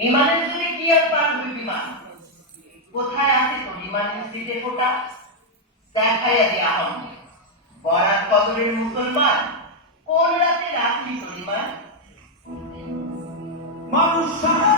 বিমানের জন্য কি আপনার বিমান? কোথায় আছে তো? বিমানের সিটে ফোটা দেখাইয়া দেয়া হন বরাত কদরের মুসলমান? কোন রাতে রাখলি তো বিমান? মানুষ সারা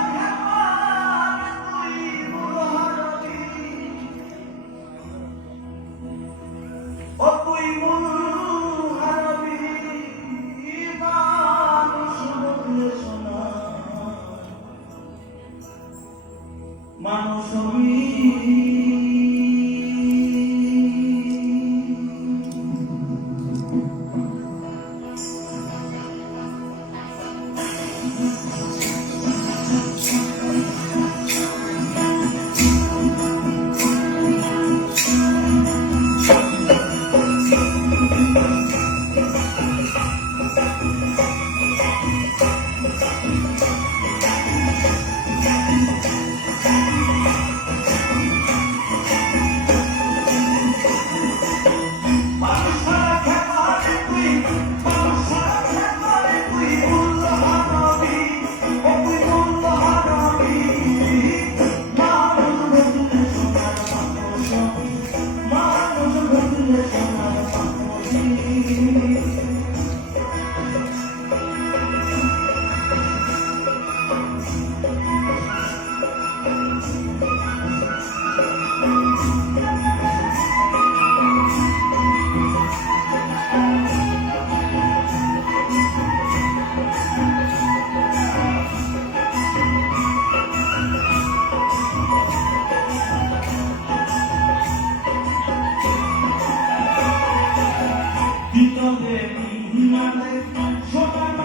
মিনারে সোনার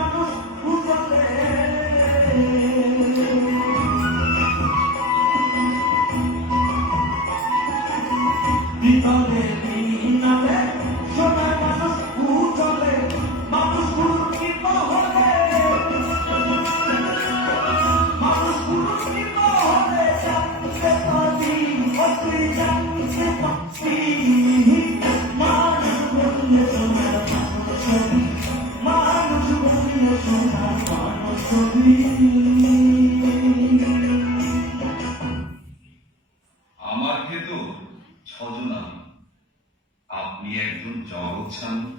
ছজন আমি আপনি একজন জগৎ স্বামী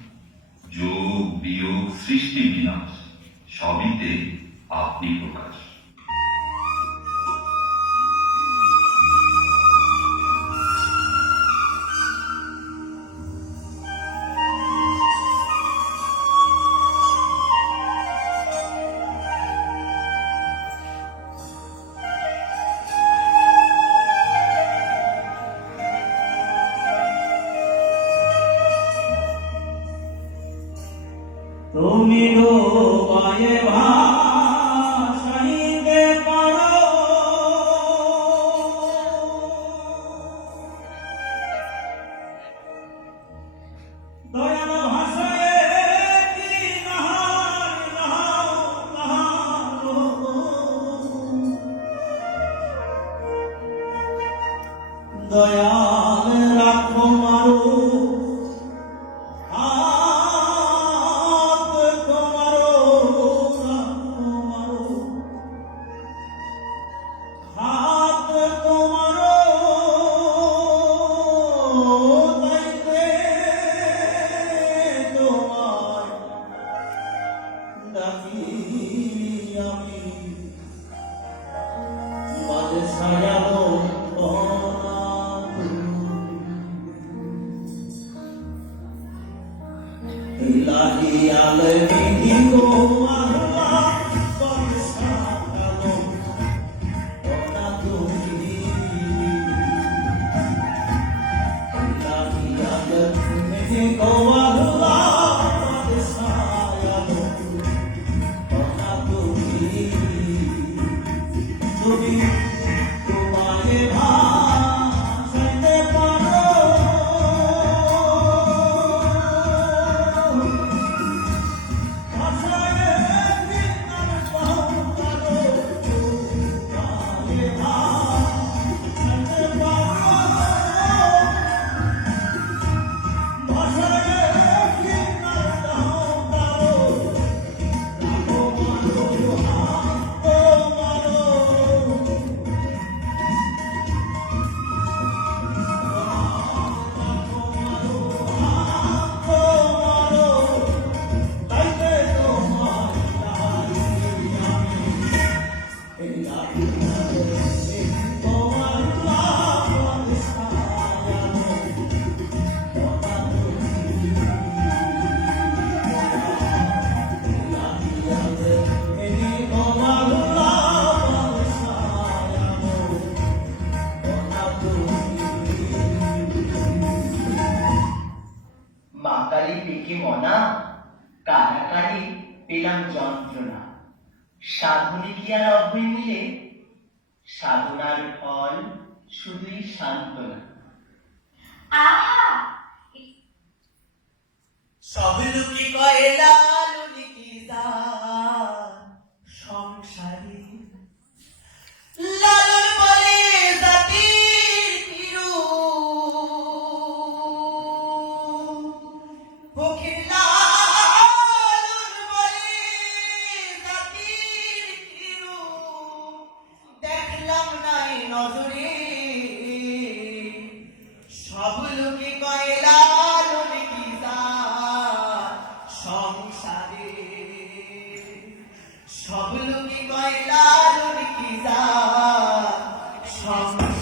যোগ বিয়োগ সৃষ্টি বিনাশ। সবইতে আপনি প্রকাশ 的阳 repitiendo তাহার ফল শুধুই সান্ত্বনা। আহা! সব লোকে কয়লা সারে সব লোকই ময়লা লোকই যা সব